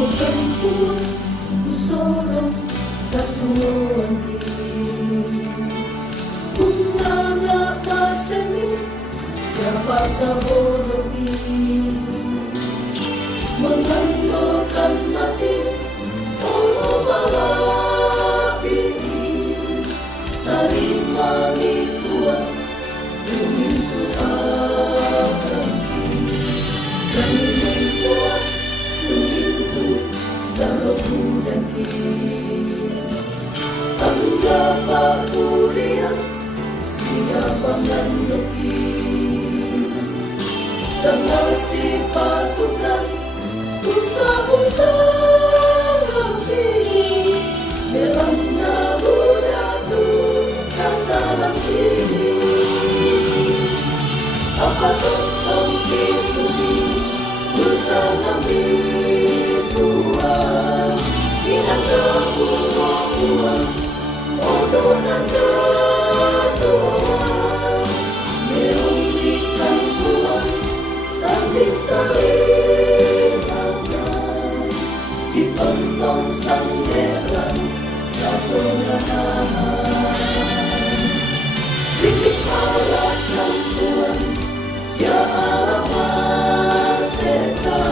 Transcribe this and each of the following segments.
perempuan sorong katuan bunga pasemi siapa kaborobi mengandalkan mati Allah balapini tarima mikuan demi Tuhan dan mikuan demi Saloku dan anggap papulian siapa ngandoki tengah si patukan usah-usah ngerti dalam nabudatu kasalang ini apa tentang kipuni usah ngerti Tuhan inang keburuan odonan ketuan meumbikan Tuhan tandik terlihatkan di pentong sanggeran jatuh titik harapkan Tuhan siapa serta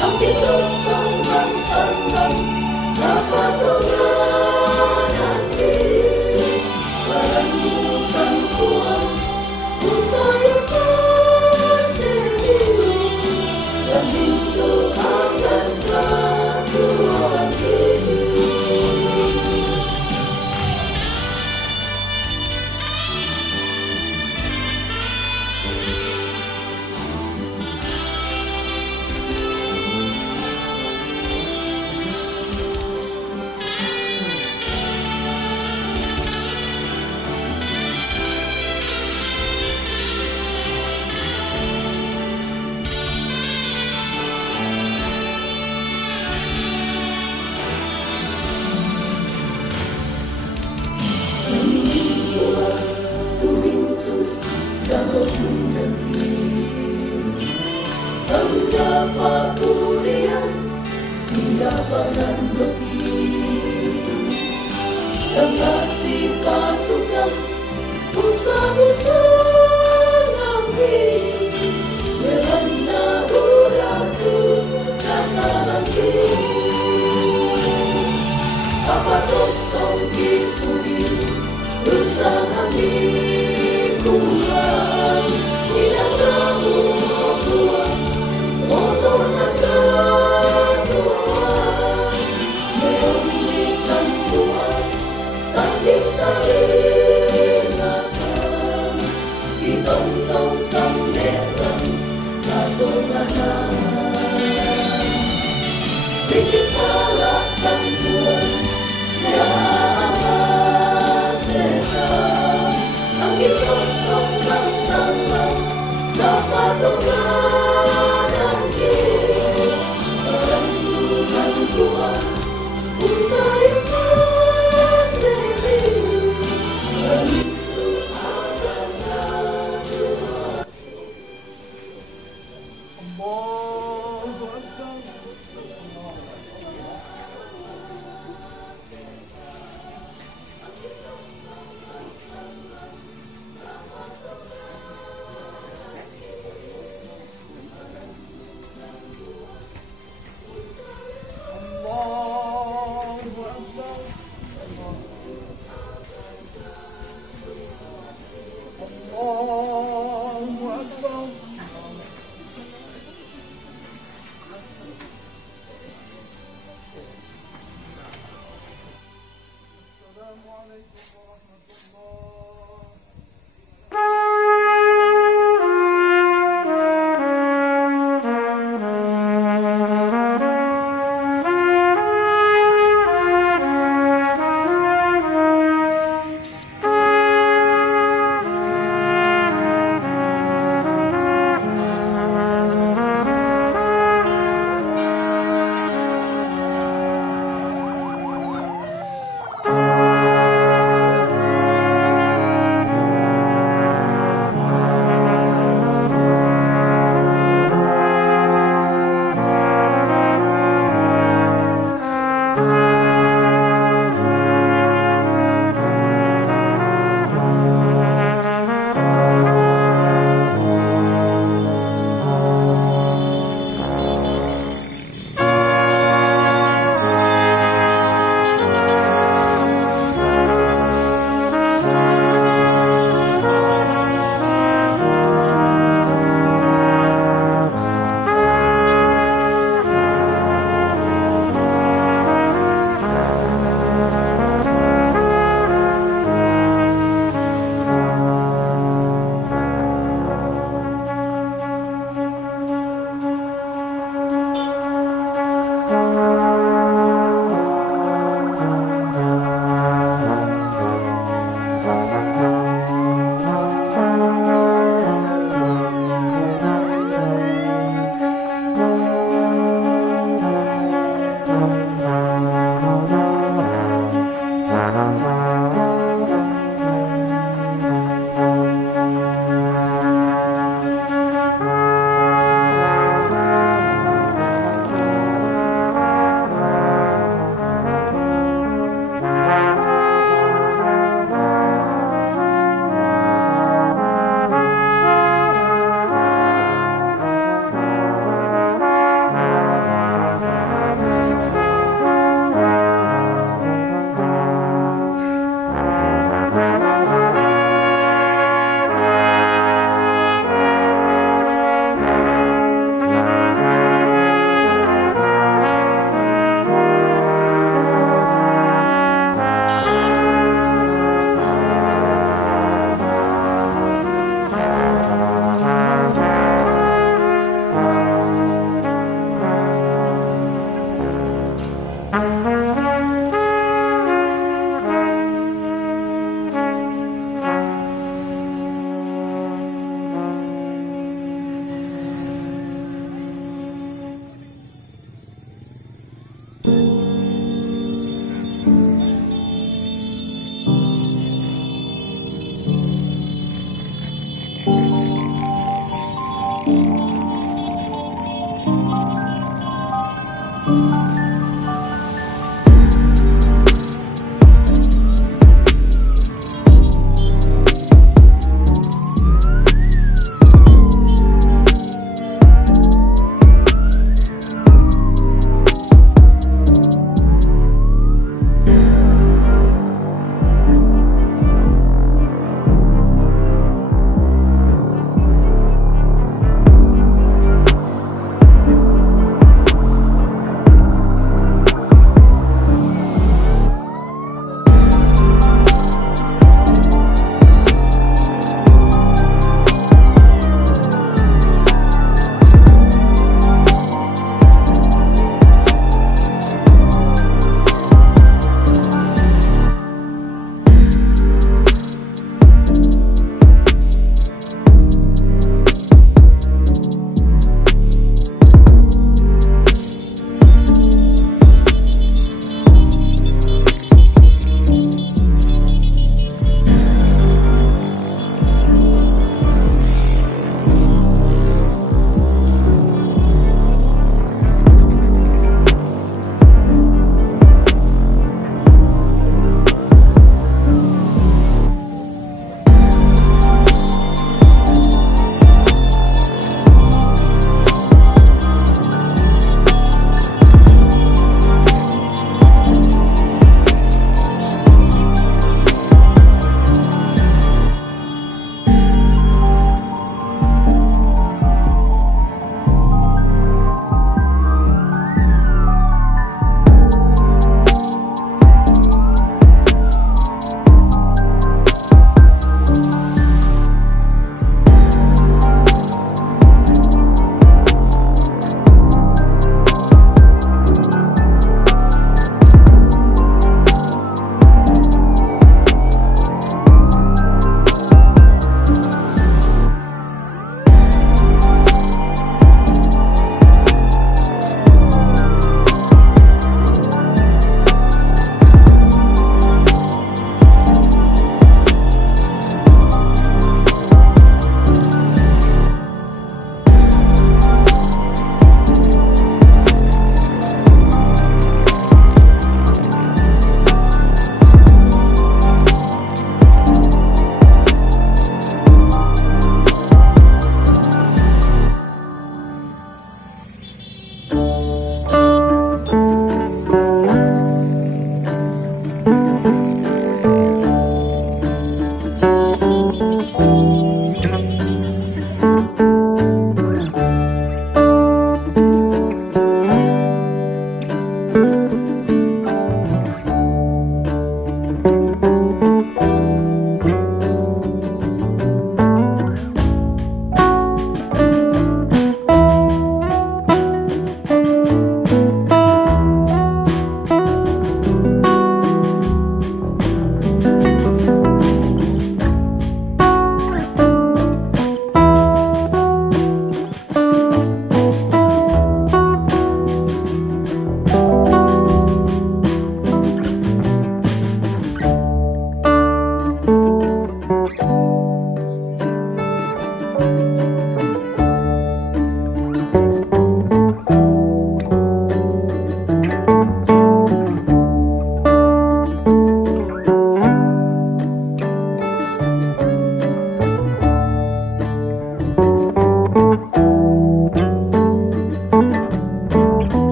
ambil tentang bantang apa Tuhan nanti barangkan Tuhan upaya kasih dan pintu akan Tuhan ini. Anggap pulian siapa ngandoki tengah si patukan usah-usah ngambil merana buratu kasaran apa tentang kipuni usah ngambil pulang tidak kamu Tuhan odonan ketuan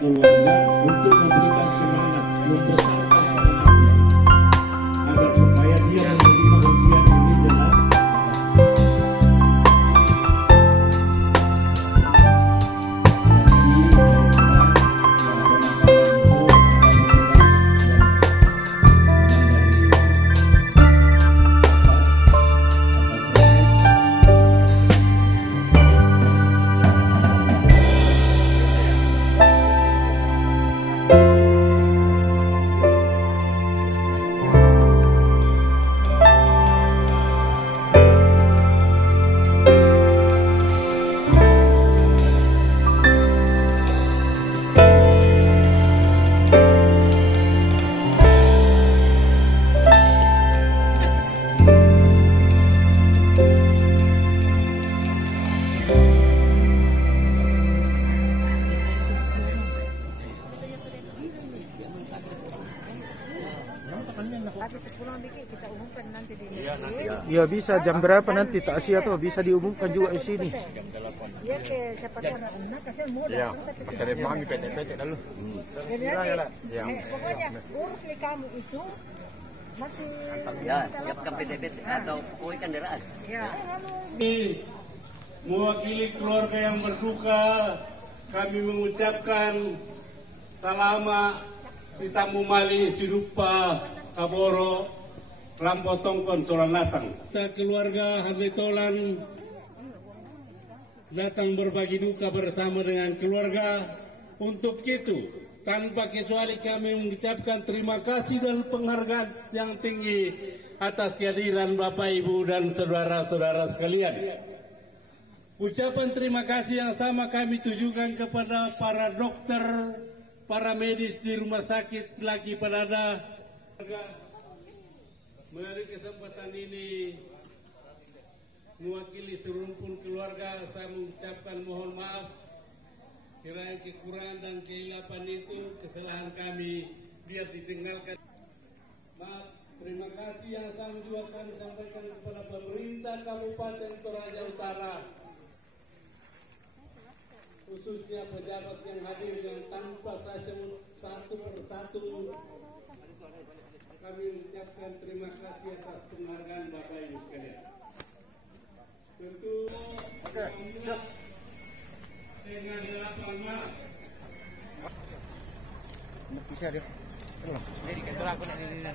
keluarga untuk memberikan semangat, membesarkan semangatnya agar supaya dia menerima ujian ini dengan ya bisa jam berapa nanti taksia tuh bisa diumumkan juga di sini. Ya, masa depan kami PT-PT dulu. Ya, pokoknya urus nih kamu itu nanti ya siapkan PT-PT atau kue kendaraan. ya. Mewakili keluarga yang berduka, kami mengucapkan salama si tamu mali sirupa kaboro rampotongkon toranasang. Kita keluarga Handetolan datang berbagi duka bersama dengan keluarga. Untuk itu, tanpa kecuali kami mengucapkan terima kasih dan penghargaan yang tinggi atas kehadiran Bapak, Ibu, dan saudara-saudara sekalian. Ucapan terima kasih yang sama kami tujukan kepada para dokter, para medis di rumah sakit lagi Padada. Melalui kesempatan ini, mewakili serumpun keluarga, saya mengucapkan mohon maaf kiranya kekurangan dan kehilapan itu kesalahan kami biar ditinggalkan. Maaf, terima kasih yang sama juga kami sampaikan kepada pemerintah Kabupaten Toraja Utara, khususnya pejabat yang hadir yang tanpa saya sebut satu persatu. Kami mengucapkan terima kasih atas penghargaan Bapak Ibu sekalian. Tentu dengan lapang maaf. Bisa deh. Jadi kantor aku nak ini.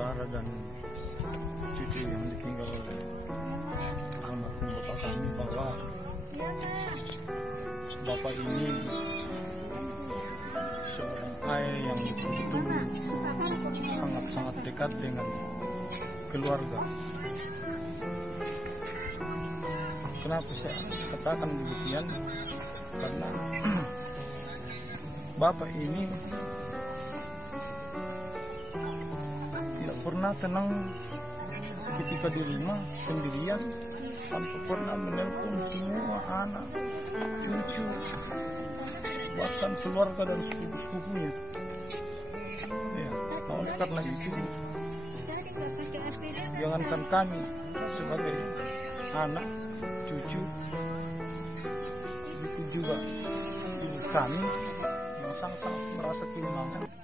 saudara dan cucu yang ditinggal oleh almarhum bapak kami, bahwa bapak ini seorang ayah yang betul-betul sangat-sangat dekat dengan keluarga. Kenapa saya katakan demikian? Karena bapak ini tidak pernah tenang ketika di rumah sendirian, tanpa pernah menelpon semua anak, cucu, bahkan keluarga dan sepupu-sepupunya. Ya, oleh karena itu, jangankan kami sebagai anak, cucu, itu juga ibu kami yang sangat-sangat merasa kehilangan.